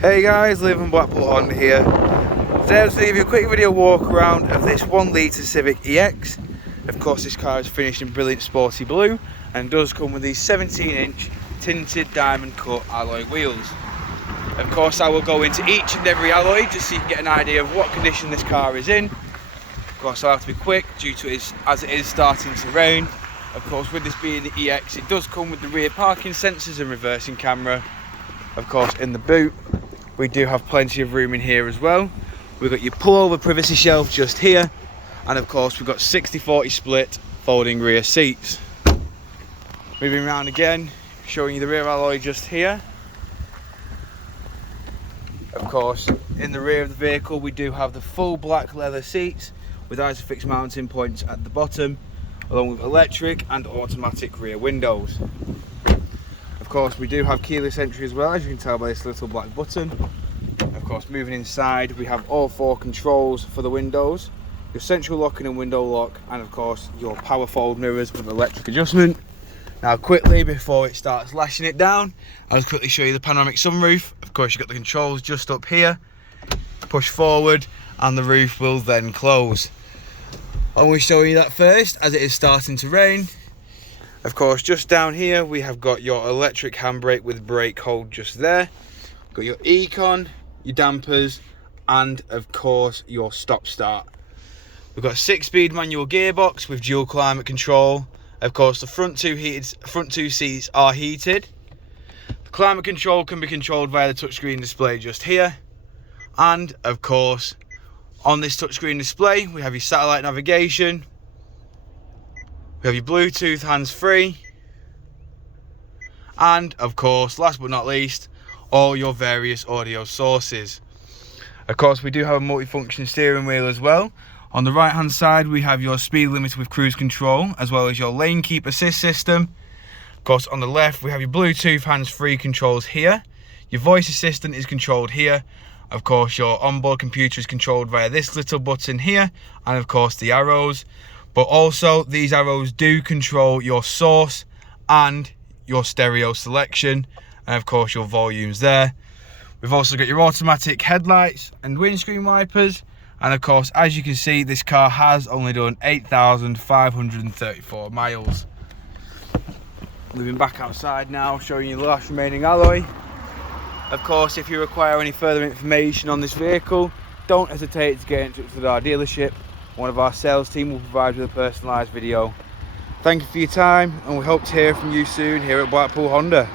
Hey guys, Liam from Blackpool Honda here. Today I'm going to give you a quick video walk around of this 1 litre Civic EX. Of course this car is finished in brilliant sporty blue and does come with these 17-inch tinted diamond cut alloy wheels. Of course I will go into each and every alloy just so you can get an idea of what condition this car is in. Of course I'll have to be quick due to as it is starting to rain. Of course with this being the EX it does come with the rear parking sensors and reversing camera. Of course in the boot we do have plenty of room in here as well. We've got your pull-over privacy shelf just here, and of course we've got 60-40 split folding rear seats. Moving around again, showing you the rear alloy just here. Of course, in the rear of the vehicle we do have the full black leather seats with ISOFIX mounting points at the bottom, along with electric and automatic rear windows. Of course we do have keyless entry as well, as you can tell by this little black button. Of course moving inside we have all 4 controls for the windows, your central locking and window lock, and of course your power fold mirrors with electric adjustment. Now quickly before it starts lashing it down, I'll just quickly show you the panoramic sunroof. Of course you've got the controls just up here, push forward and the roof will then close. I'm going to show you that first as it is starting to rain. Of course, just down here we have got your electric handbrake with brake hold just there. Got your econ, your dampers, and of course your stop start. We've got a 6-speed manual gearbox with dual climate control. Of course, the front two seats are heated. The climate control can be controlled via the touchscreen display just here. And of course, on this touchscreen display, we have your satellite navigation. We have your Bluetooth hands-free, and of course, last but not least, all your various audio sources. Of course, we do have a multifunction steering wheel as well. On the right hand side, we have your speed limiter with cruise control, as well as your lane keep assist system. Of course, on the left, we have your Bluetooth hands-free controls here. Your voice assistant is controlled here. Of course, your onboard computer is controlled via this little button here, and of course the arrows. But also these arrows do control your source and your stereo selection, and of course your volumes there. We've also got your automatic headlights and windscreen wipers, and of course as you can see this car has only done 8,534 miles. Moving back outside now, showing you the last remaining alloy. Of course if you require any further information on this vehicle, don't hesitate to get in touch with our dealership. One of our sales team will provide you with a personalised video. Thank you for your time and we hope to hear from you soon here at Blackpool Honda.